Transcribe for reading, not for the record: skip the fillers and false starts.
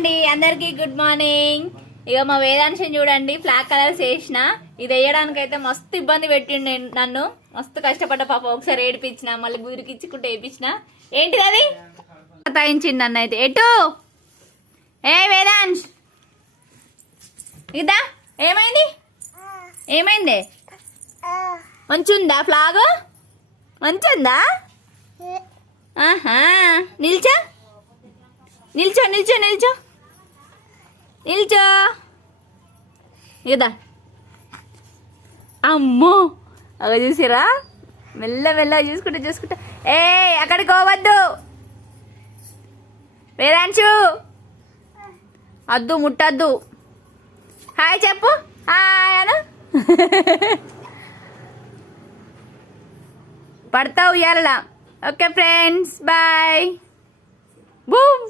అండి అందరికి good morning. ఇక మా వేదాంశం చూడండి ఫ్లాగ్ కలర్స్ వేసిన. ఇది వేయడానికి అయితే మస్తు ఇబ్బంది పెట్టిండు నన్ను, మస్తు కష్టపడ్డ పాప. ఒకసారి ఏడిపించిన, మళ్ళీ గురికిచ్చుకుంటే వేయించిన. ఏంటిది అది తాయించిండు నన్ను అయితే. ఎటు ఏ వేదాంశ్ ఇదా ఏమైంది ఏమైంది? మంచుందా ఫ్లాగ్? మంచుందా? ఆహా నిల్చో నిల్చో నిల్చో నిల్చో నిల్చో ఇదా. అమ్మో అలా చూసిరా, మెల్ల మెల్లగా చూసుకుంటా చూసుకుంటా. ఏ అక్కడికి పోవద్దు వేదాంశు, వద్దు ముట్టద్దు. హాయ్ చెప్పు, హాయ్ అను. పడతావు ఇయ్యాల. Okay friends, bye. బూమ్.